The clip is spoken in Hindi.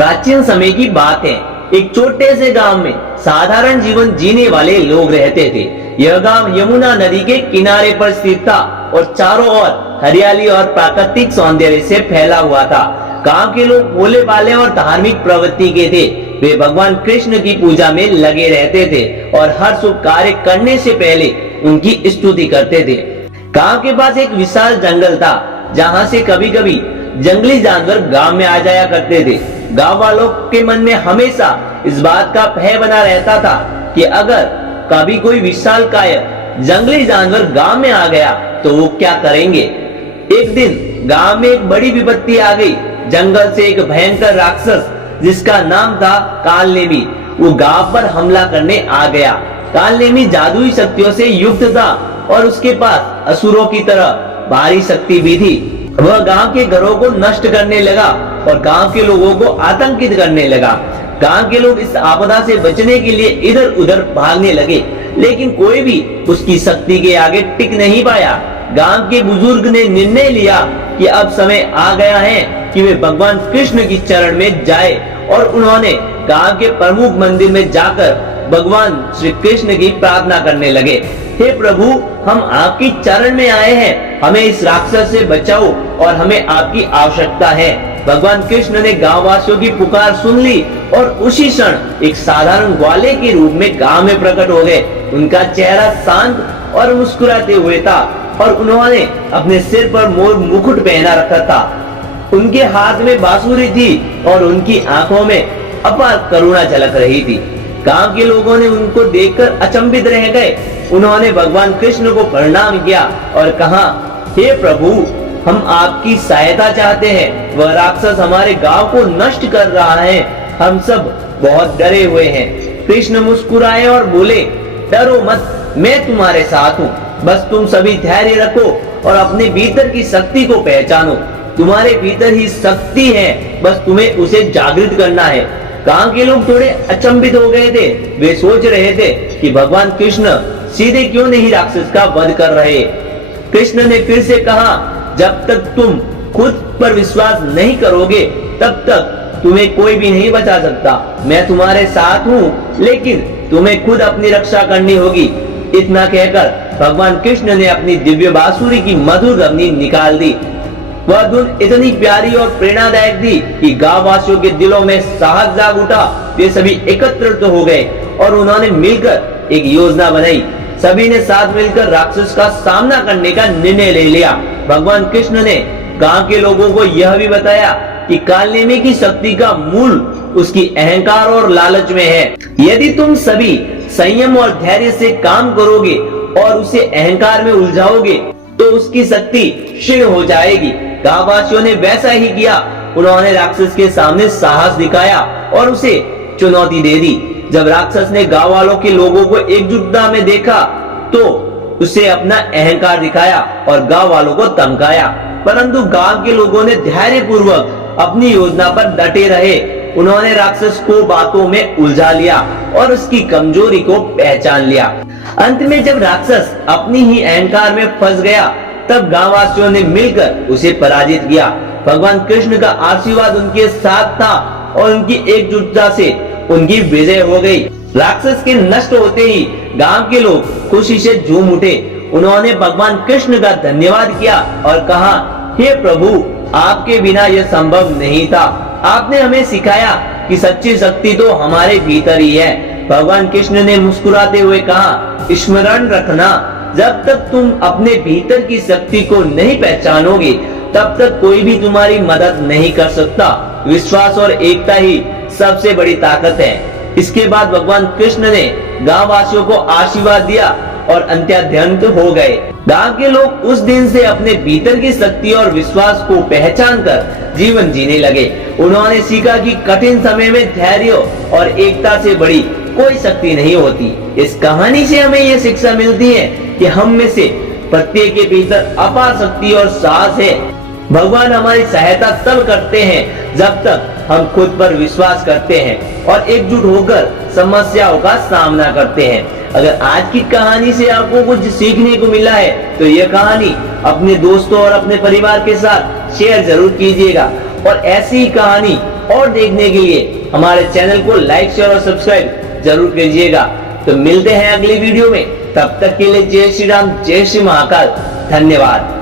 प्राचीन समय की बात है। एक छोटे से गांव में साधारण जीवन जीने वाले लोग रहते थे। यह गांव यमुना नदी के किनारे पर स्थित था और चारों ओर हरियाली और प्राकृतिक सौंदर्य से फैला हुआ था। गांव के लोग भोले भाले और धार्मिक प्रवृत्ति के थे। वे भगवान कृष्ण की पूजा में लगे रहते थे और हर शुभ कार्य करने से पहले उनकी स्तुति करते थे। गांव के पास एक विशाल जंगल था, जहां से कभी कभी जंगली जानवर गांव में आ जाया करते थे। गांव वालों के मन में हमेशा इस बात का भय बना रहता था कि अगर कभी कोई विशालकाय जंगली जानवर गांव में आ गया तो वो क्या करेंगे। एक दिन गांव में एक बड़ी विपत्ति आ गई। जंगल से एक भयंकर राक्षस जिसका नाम था कालनेमी, वो गांव पर हमला करने आ गया। कालनेमी जादुई शक्तियों से युक्त था और उसके पास असुरों की तरह भारी शक्ति भी थी। वह गांव के घरों को नष्ट करने लगा और गांव के लोगों को आतंकित करने लगा। गांव के लोग इस आपदा से बचने के लिए इधर उधर भागने लगे, लेकिन कोई भी उसकी शक्ति के आगे टिक नहीं पाया। गांव के बुजुर्ग ने निर्णय लिया कि अब समय आ गया है कि वे भगवान कृष्ण की चरण में जाए और उन्होंने गांव के प्रमुख मंदिर में जाकर भगवान श्री कृष्ण की प्रार्थना करने लगे। हे प्रभु, हम आपकी चरण में आए हैं, हमें इस राक्षस से बचाओ और हमें आपकी आवश्यकता है। भगवान कृष्ण ने गांव वासियों की पुकार सुन ली और उसी क्षण एक साधारण ग्वाले के रूप में गांव में प्रकट हो गए। उनका चेहरा शांत और मुस्कुराते हुए था और उन्होंने अपने सिर पर मोर मुकुट पहना रखा था। उनके हाथ में बांसुरी थी और उनकी आंखों में अपार करुणा झलक रही थी। गांव के लोगों ने उनको देखकर अचंभित रह गए। उन्होंने भगवान कृष्ण को प्रणाम किया और कहा, हे प्रभु, हम आपकी सहायता चाहते हैं। वह राक्षस हमारे गांव को नष्ट कर रहा है, हम सब बहुत डरे हुए हैं। कृष्ण मुस्कुराए और बोले, डरो मत, मैं तुम्हारे साथ हूँ। बस तुम सभी धैर्य रखो और अपने भीतर की शक्ति को पहचानो। तुम्हारे भीतर ही शक्ति है, बस तुम्हें उसे जागृत करना है। गांव के लोग थोड़े अचंभित हो गए थे। वे सोच रहे थे कि भगवान कृष्ण सीधे क्यों नहीं राक्षस का वध कर रहे। कृष्ण ने फिर से कहा, जब तक तुम खुद पर विश्वास नहीं करोगे तब तक तुम्हें कोई भी नहीं बचा सकता। मैं तुम्हारे साथ हूँ, लेकिन तुम्हें खुद अपनी रक्षा करनी होगी। इतना कहकर भगवान कृष्ण ने अपनी दिव्य बांसुरी की मधुर ध्वनि निकाल दी। वह धुन इतनी प्यारी और प्रेरणादायक थी कि गांव वासियों के दिलों में साहस जाग उठा। वे सभी एकत्रित हो गए और उन्होंने मिलकर एक योजना बनाई। सभी ने साथ मिलकर राक्षस का सामना करने का निर्णय ले लिया। भगवान कृष्ण ने गांव के लोगों को यह भी बताया कि कालनेमी की शक्ति का मूल उसकी अहंकार और लालच में है। यदि तुम सभी संयम और धैर्य से काम करोगे और उसे अहंकार में उलझाओगे तो उसकी शक्ति क्षीण हो जाएगी। गांव वासियों ने वैसा ही किया। उन्होंने राक्षस के सामने साहस दिखाया और उसे चुनौती दे दी। जब राक्षस ने गांव वालों के लोगों को एकजुटता में देखा तो उसे अपना अहंकार दिखाया और गांव वालों को धमकाया, परंतु गांव के लोगों ने धैर्य पूर्वक अपनी योजना पर डटे रहे। उन्होंने राक्षस को बातों में उलझा लिया और उसकी कमजोरी को पहचान लिया। अंत में जब राक्षस अपनी ही अहंकार में फंस गया तब गांव वासियों ने मिलकर उसे पराजित किया। भगवान कृष्ण का आशीर्वाद उनके साथ था और उनकी एकजुटता से उनकी विजय हो गई। राक्षस के नष्ट होते ही गांव के लोग खुशी से झूम उठे। उन्होंने भगवान कृष्ण का धन्यवाद किया और कहा, हे प्रभु, आपके बिना यह संभव नहीं था। आपने हमें सिखाया कि सच्ची शक्ति तो हमारे भीतर ही है। भगवान कृष्ण ने मुस्कुराते हुए कहा, स्मरण रखना, जब तक तुम अपने भीतर की शक्ति को नहीं पहचानोगे तब तक कोई भी तुम्हारी मदद नहीं कर सकता। विश्वास और एकता ही सबसे बड़ी ताकत है। इसके बाद भगवान कृष्ण ने गांव वासियों को आशीर्वाद दिया और अंत्याध्यान्त हो गए। गांव के लोग उस दिन से अपने भीतर की शक्ति और विश्वास को पहचान कर जीवन जीने लगे। उन्होंने सीखा कि कठिन समय में धैर्य और एकता से बड़ी कोई शक्ति नहीं होती। इस कहानी से हमें यह शिक्षा मिलती है कि हम में से प्रत्येक के भीतर अपार शक्ति और साहस है। भगवान हमारी सहायता तब करते हैं जब तक हम खुद पर विश्वास करते हैं और एकजुट होकर समस्याओं का सामना करते हैं। अगर आज की कहानी से आपको कुछ सीखने को मिला है तो यह कहानी अपने दोस्तों और अपने परिवार के साथ शेयर जरूर कीजिएगा और ऐसी ही कहानी और देखने के लिए हमारे चैनल को लाइक शेयर और सब्सक्राइब जरूर कीजिएगा। तो मिलते हैं अगली वीडियो में, तब तक के लिए जय श्री राम, जय श्री महाकाल, धन्यवाद।